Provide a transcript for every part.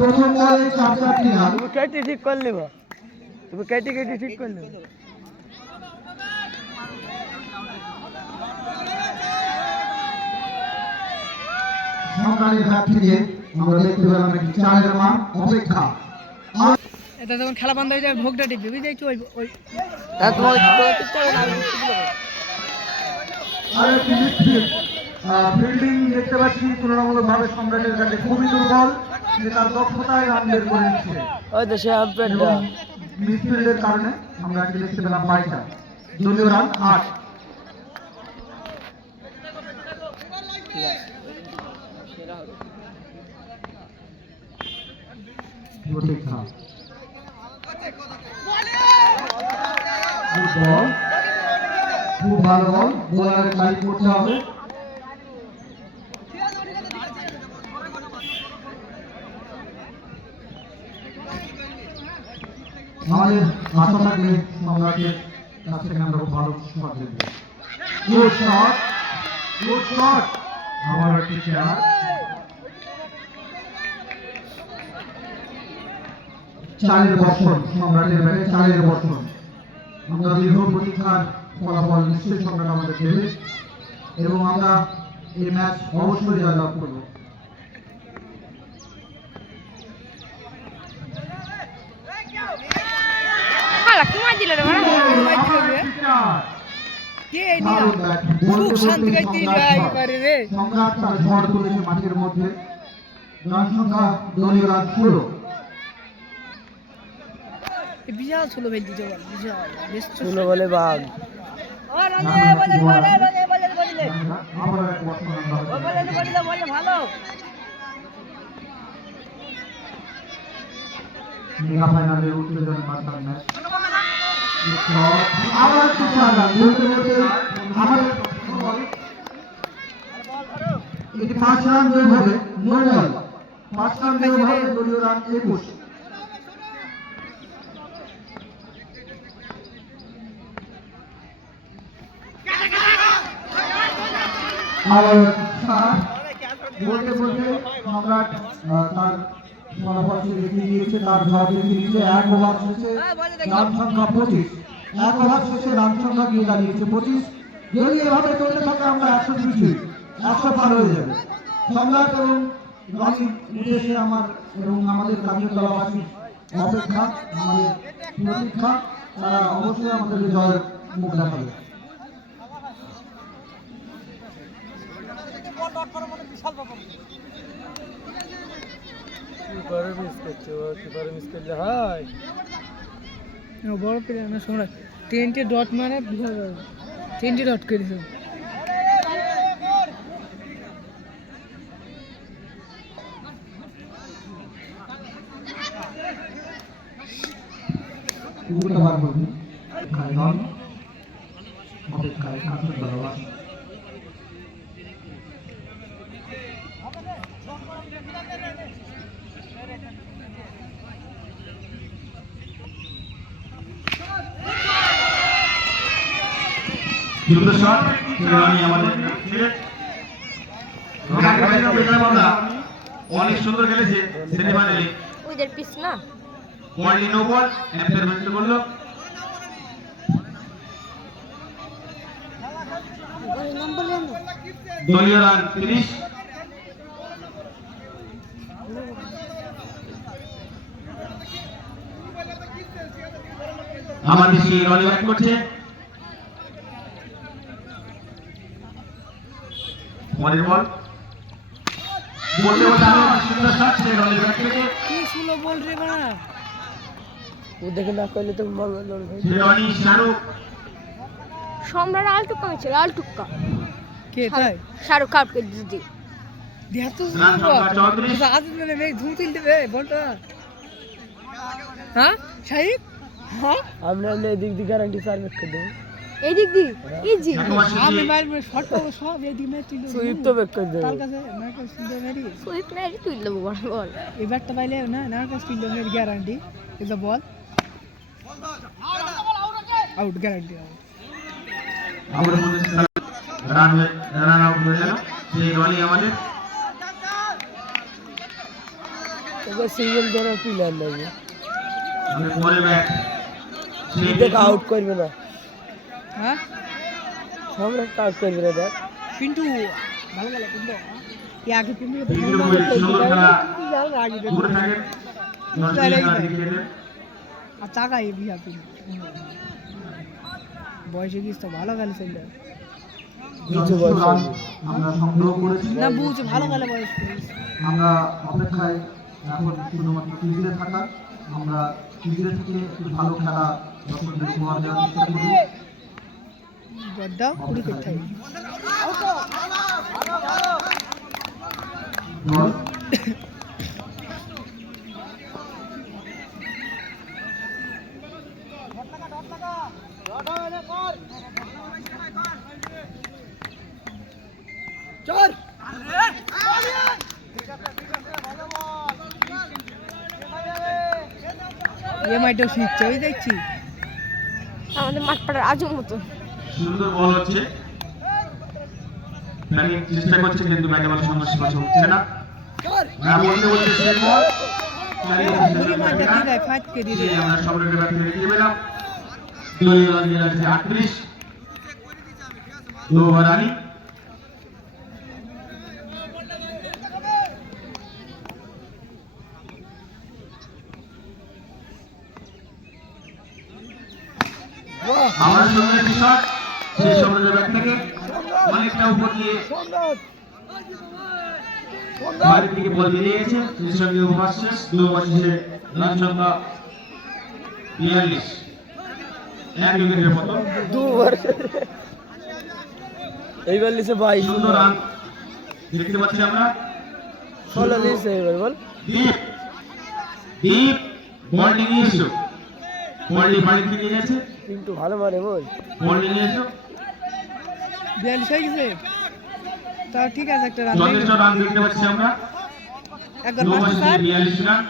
প্রথম বলে 4-4টি রান। তুমি কেটে ঠিক করে নেবা, তুমি কেটে ঠিক করে নেবা। সংগ্রামের ঘাট থেকে আমরা দেখতে পেলাম একটি 4 মান অপেক্ষা। এটা যখন খেলা বন্ধ হয়ে যায় ভোগটা টিপবে, বুঝলি তো? ওই আরেকটি ফিল্ডিং দেখতে পাচ্ছি তুলনামূলকভাবে সম্রাটের কাছে খুবই দুর্বল, কিন্তু তার দক্ষতায় রান বের করে নিচ্ছে। ওই তো সে আম্পায়ারটা মিডফিল্ডের কারণে সম্রাটকে দেখতে পেলাম 22টা, দলীয় রান 8। প্রতীক্ষা খুব ভালো বল, বোলারের চাই করতে হবে। আমাদের আশা থাকলে সম্রাটের কাছ থেকে আমরা খুব ভালো শট দেখব। Good shot, good shot. আমার একটি চার, চারের বর্ষণ সম্রাটের ব্যাটে, চারের বর্ষণ। আমরা দীর্ঘ প্রতীক্ষার ফলাফল নিশ্চয়ই সম্রাট আমাদের দেবে এবং আমরা এই ম্যাচ অবশ্যই জয়লাভ করব। ঝড় তুলেছে মাঠের মধ্যে। রান সংখ্যা দলীয় রান 16। বিশাল ছিল ভেলতি জবান, বিশাল ছিল বলে বাঘ। মেগা ফাইনালের উত্তেজনা বার্তার ম্যাচ। আবার একটু চার বলতে বলতে আমাদের এটি 5 রান জয় হবে, নো বল। 5 রান জয় হবে, দলীয় রান 21। আবার বলতে বলতে সম্রাট তার ফলাফল দেখিয়ে দিয়েছে, তার জবাব দেখিয়ে দিয়েছে। 1 ওভার শেষে রান সংখ্যা 25। 1 ওভার শেষে রান সংখ্যা গিয়ে দাঁড়িয়েছে 25। যদি এভাবে চলতে থাকে আমরা 100 পার হয়ে যাবে। সম্রাট এবং রনির উদ্দেশ্যে আমার এবং আমাদের কাজের দলবাসী অপেক্ষা, আমাদের প্রতীক্ষা। তারা অবশ্যই আমাদের জয়ের মুখ দেখাবে। বড় প্লেয়ার না সম্রাট, 10টি ডট মানে 10টি ডট করেছে। অনেক সুন্দর খেলেছে সেমিফাইনালে। ওইদের পিস না বল নো বল এম্পায়ার ম্যাচ করলো। দলীয় রান 30। আমাদের সেই রনি ব্যাট করছে। পরের বল বলতে বলতে সুন্দর শট, সেই রনি ব্যাট থেকে কি স্লো বল রে বাড়া, ও দেখে না কইলে তো বল লড় ভাই। রনি শাহরুখ সম্রাট আলটুক্কা ছিল, আলটুক্কা কে তাই শাহরুখ আউটকে দিদি দেখ তো রান সংখ্যা 34। আজ মানে ভাই ধুম তুলতে বে বলটা। হ্যাঁ শাহিদ, হ্যাঁ আমরা এদিক দিকে গ্যারান্টি সার্ভিস করে দেব। এই দিক দি ইজি আমি মার শট করব সব এই দিক মে তুই সুইপ তো বেক করে দেব। তার কাছে মার্কাস সুন্দর মেরি সুইপ মেরি তুই দেব বল। এবারটা পাইলে না নার্কাস তুই দেব মেরি guarantee is the ball out guarantee out. আমাদের মধ্যে রান আউট হয়ে গেল। সেই রনি আমাদের ওকে সিঙ্গেল ধরে প্লেয়ার লাগবে আমাদের পরে ব্যাট দেখ আউট করবে না হ্যাঁ আমরা আউট করবে না দেখ পিন্টু ভালো গেল পিন্টু আগে পিন্টু সুন্দর খেলা আগে ঘুরে থাকে আর চাকা এই বিহা পিন্টু বয়সে গিয়েছ তো ভালো গেল ছেলে কিছু বলছো আমরা সংগ্রহ করেছি না বুঝ ভালো গেল বয়স আমরা অপেক্ষায় এখন শুধুমাত্র ফিজিতে থাকা আমরা ফিজিতে থেকে একটু ভালো খেলা দর্শকদের উপহার দেওয়ার চেষ্টা করব বড্ডা কুড়ি করতে হবে বল চল এমআইটা শিখছে ওই দেখছি আমাদের মাঠ পাড়ার আজম মতো সুন্দর বল হচ্ছে ব্যাটিং চেষ্টা করছে কিন্তু ব্যাটে বল সমস্যা হচ্ছে না না বলতে বলতে সে বল পুরি মাঠটা কি গায় ফাট কে দিয়ে দিল আমরা সবরের ব্যাট থেকে রেখে পেলাম দুই রান দিয়ে আছে 38 দো রানি আমার সঙ্গে একটি শট সেই সবরের ব্যাট থেকে অনেকটা উপর দিয়ে বাইরের দিকে বল বেরিয়ে গেছে সেই সঙ্গে ওভার শেষ দু ওভার শেষে রান সংখ্যা 42 এক উইকেটের মতো দুবার এইবার লিসে 22 সুন্দর রান দেখতে পাচ্ছি আমরা 16 লিসে এইবার বল দীপ দীপ বলটি নিয়ে এসো বলটি বাড়ি থেকে গেছে কিন্তু ভালো মারে বল বলটি নিয়ে এসো 42 হয়ে গেছে তা ঠিক আছে একটা রান যথেষ্ট রান দেখতে পাচ্ছি আমরা একবার দু পাঁচশো ওভার ষাট 42 রান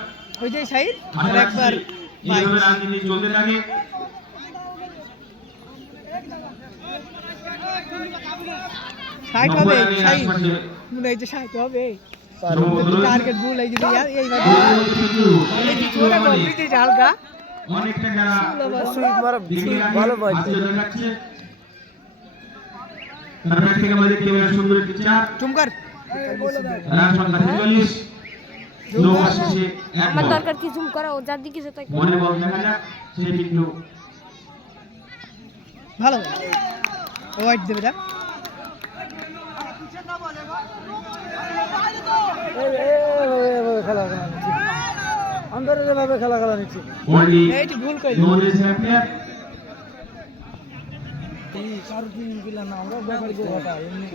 ওই যে সাইড আর আশা একবার রাখছি এইভাবে রান দিয়ে চলতে থাকে ষাট হবে সাইড এই যে ষাট হবে টার্গেট ভুল এই যে এইবার ছোট বল দিতে হালকা অনেকটা খেলা সুইপ মারা ভালো বল দেখাচ্ছে তারপর থেকে আমাদের কেবল সুন্দর একটি চার চুমকার রান সংখ্যা 43 দু ওভার শেষে এক আমার বল দরকার কি জুম করা ও যার দিকে যেতে মনে বল দেখা যাক সে কিন্তু ভালো ওয়াইট দেবে যা খেলা খেলা আন্দারে যেভাবে খেলা খেলা নিচ্ছে বলটি এইটি ভুল কইল নো দিয়েছে প্লেয়ার কারো কি গিলা না আমরা ব্যাপারে যে কথা এমনি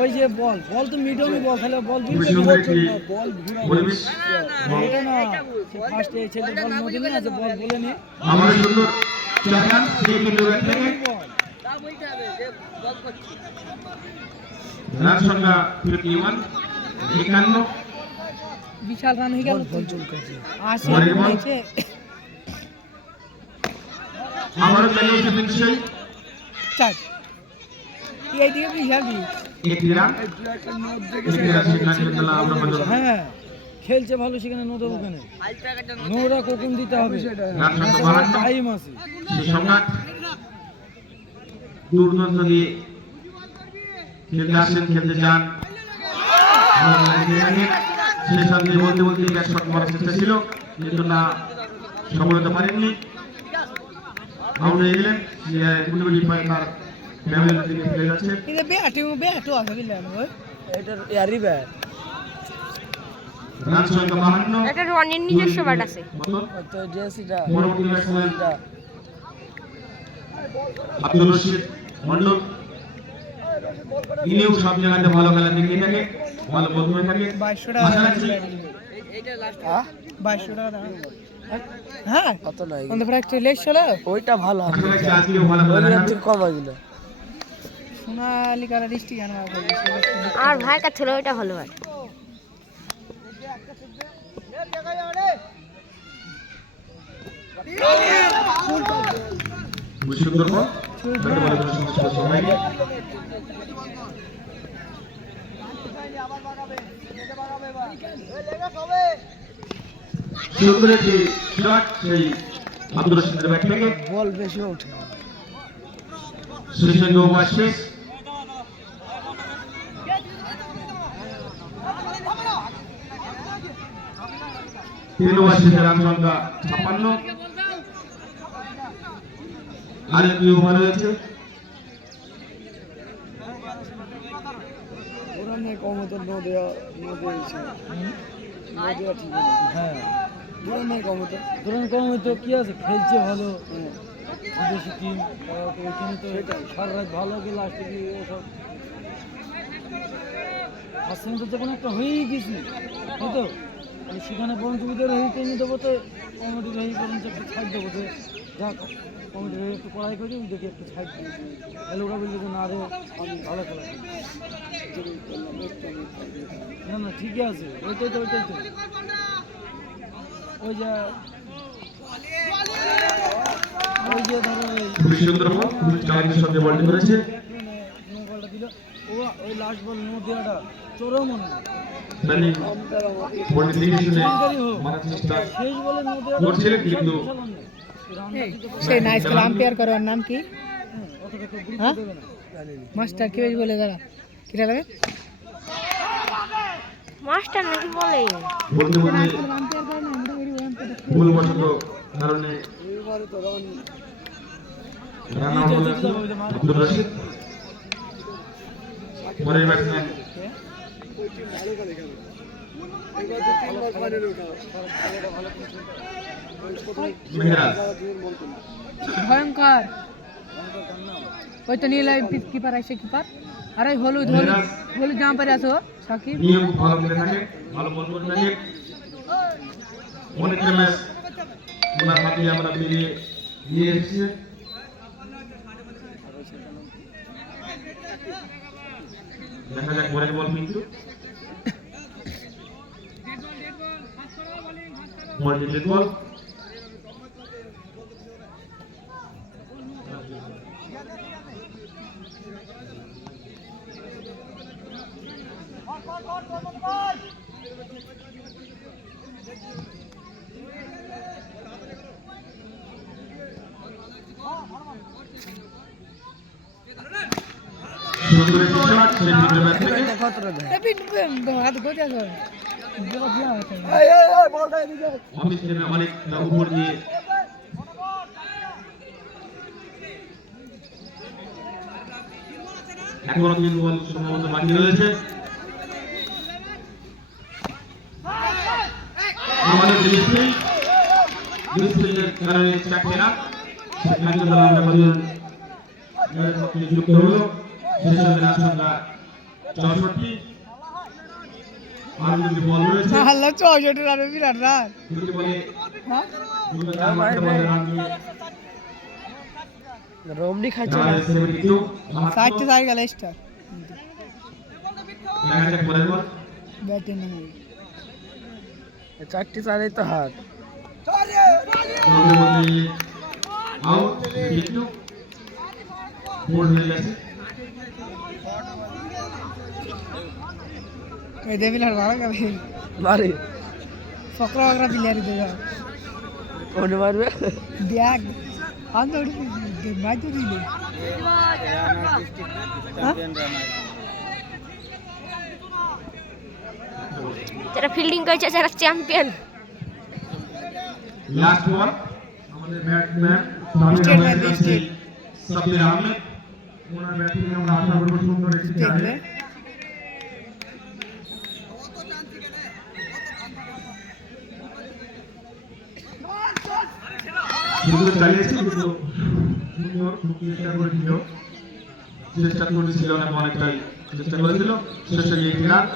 ওই যে বল বল তো মিডিয়ামে বল খেলে বল খুবই সুন্দর একটি বল পরিবেশ এটা না ফার্স্ট এই ছেলে বল মধ্যে নিয়ে আছে বল বলে নিয়ে আমার সুন্দর চাকান সে কিন্তু ব্যাট থেকে রান সংখ্যা 51 51 বিশাল রান হয়ে গেল বল চলছে 80 পরের বল। নিচে আমারও চালিয়েছে বিনসই চার এই দিকে বিশাল কি একটি রান খেলা আমরা বললাম হ্যাঁ খেলছে ভালো সেখানে নো দেবো কেন নোরা কখন দিতে হবে রান সংখ্যা 52 টাইম আছে সেই সংখ্যা দুর্দান্ত দিয়ে খেলতে আসেন খেলতে চান সেই সঙ্গে বলতে বলতে ব্যাট শট মারার চেষ্টা ছিল কিন্তু না সফল হতে পারেননি আউট হয়ে গেলেন গুলিগুলি পায় তার ব্যামের দিকে ফিরে যাচ্ছে এটা বেটু আছে বিলে ওই এটার ইয়ারি ব্যাট রান সংখ্যা 52 এটা রনের নিজস্ব ব্যাট আছে মতো তো জেসিটা পরবর্তী ব্যাটসম্যান আব্দুল রশিদ মন্ডল ইনিও সব জায়গাতে ভালো খেলা দেখিয়ে থাকে ভালো বল করে থাকে 2200 টাকা আশা রাখছি হ্যাঁ 2200 টাকা দাম হ্যাঁ কত নাই অন দ্য প্রাইস লেস চলে ওইটা ভালো আশা রাখছি আজকেও ভালো ওই খেলা রাত্রি কম ಆಗಿಲ್ಲ সোনালী কালার ডিস্ট্রিক্ট জানা আর ভাই কাছে ছিল ওইটা ভালো ব্যাট খুব সুন্দর বল ব্যাটে বলে কোনো সমস্যা হয়নি সুন্দর একটি শট সেই আব্দুর রশিদের ব্যাট থেকে বল বেশি ওঠে সুশীল ওভার শেষ। তিন ওভার শেষে রান সংখ্যা 56। আর একটি ওভার রয়েছে। ওরা নিয়ে কমতো নো দেওয়া ঠিক হ্যাঁ ওরা নিয়ে কমতো কমতো কি আছে খেলছে ভালো বিদেশি টিম ওইখানে তো সারা রাত ভালো গেলে লাস্টে গিয়ে ওসব আসলে তো যখন একটা হয়েই গেছি তাই তো সেখানে পঞ্চমীদের হয়ে টেনে দেবো তো কমিটির হয়ে পর্যন্ত একটু ছাড় দেবো যে যা কমিটির হয়ে একটু পড়াই করি দেখি একটু ছাড় দিই তাহলে ওরা বলছে যে না রে আমি ভালো খেলা না না ঠিকই আছে ওইটাই তো ওই যে ধরো খুবই সুন্দর বল, খুবই চালাকির সাথে বলটি করেছে। নো বলটা দিল ওই লাস্ট বল নো দেওয়াটা চোরও মনে হয় মানে বলটি দেখে শুনে মারার চেষ্টা শেষ বলে নো দেওয়াটা করছিলেন কিন্তু সেই নাইস খেলা আম্পায়ার করার নাম কি অতটা কেউ হ্যাঁ? গুরুত্ব দেবে না মাস্টার কি বলে দাঁড়া কিরা লাগে মাস্টার নাকি বলে বলতে বলতে আম্পায়ার করে না আমরা ওই আম্পায়ার ভুলবশত কারণে এইবারে তো রান রান আউট হয়েছে আব্দুর রশিদ। পরের ব্যাটসম্যান মেহরাজ। ভয়ঙ্কর ওই তো নীল কিপার আইসে কিপার আর ওই হলুদ জাম্পারে আছো সাকিব নিয়ম ভালো খেলে থাকে, ভালো বল করে থাকে। অনেক ম্যাচ ওনার হাতে আমরা মিলিয়ে নিয়ে এসেছি। দেখা যাক পরের বল কিন্তু বলটি ডেড বল। সুন্দর একটি শট সেই মিডল ব্যাট থেকে হাত গতি আছে অফিস থেকে অনেকটা উপর দিয়ে এখনো 3 বল সম্ভবত বাকি রয়েছে। আমাদের ডিসপ্লের কারণে 4টে রান সেখানে আমরা বলুন যুক্ত হলো শেষ হবে রান সংখ্যা 64। আর দুটি বল রয়েছে আল্লাহ 64 রানে বিরাট রান দুটি বলে হ্যাঁ রান দিয়ে রমনি খাচ্ছে তারা 72 সাইডে সাইড গেল স্টার দেখা যাক পরের বল। ব্যাটে নেই চারটি চারেই তো হাত আউট কিন্তু বোল্ড হয়ে গেছে। এই দেবিলার ভালো গেল মারে ফকরা ফকরা প্লেয়ার দেবা কোনে মারবে দেখ আন্দর মাই তো দিলে যারা ফিল্ডিং করেছে যারা চ্যাম্পিয়ন লাস্ট বল আমাদের ব্যাটসম্যান সাব্বির আহমেদ ওনার ব্যাটিং আমরা আশা করব সুন্দর একটি দেখবে সুন্দর চালিয়েছে কিন্তু সুন্দর চেষ্টা করেছিল না অনেকটাই চেষ্টা করেছিল শেষে গিয়ে রান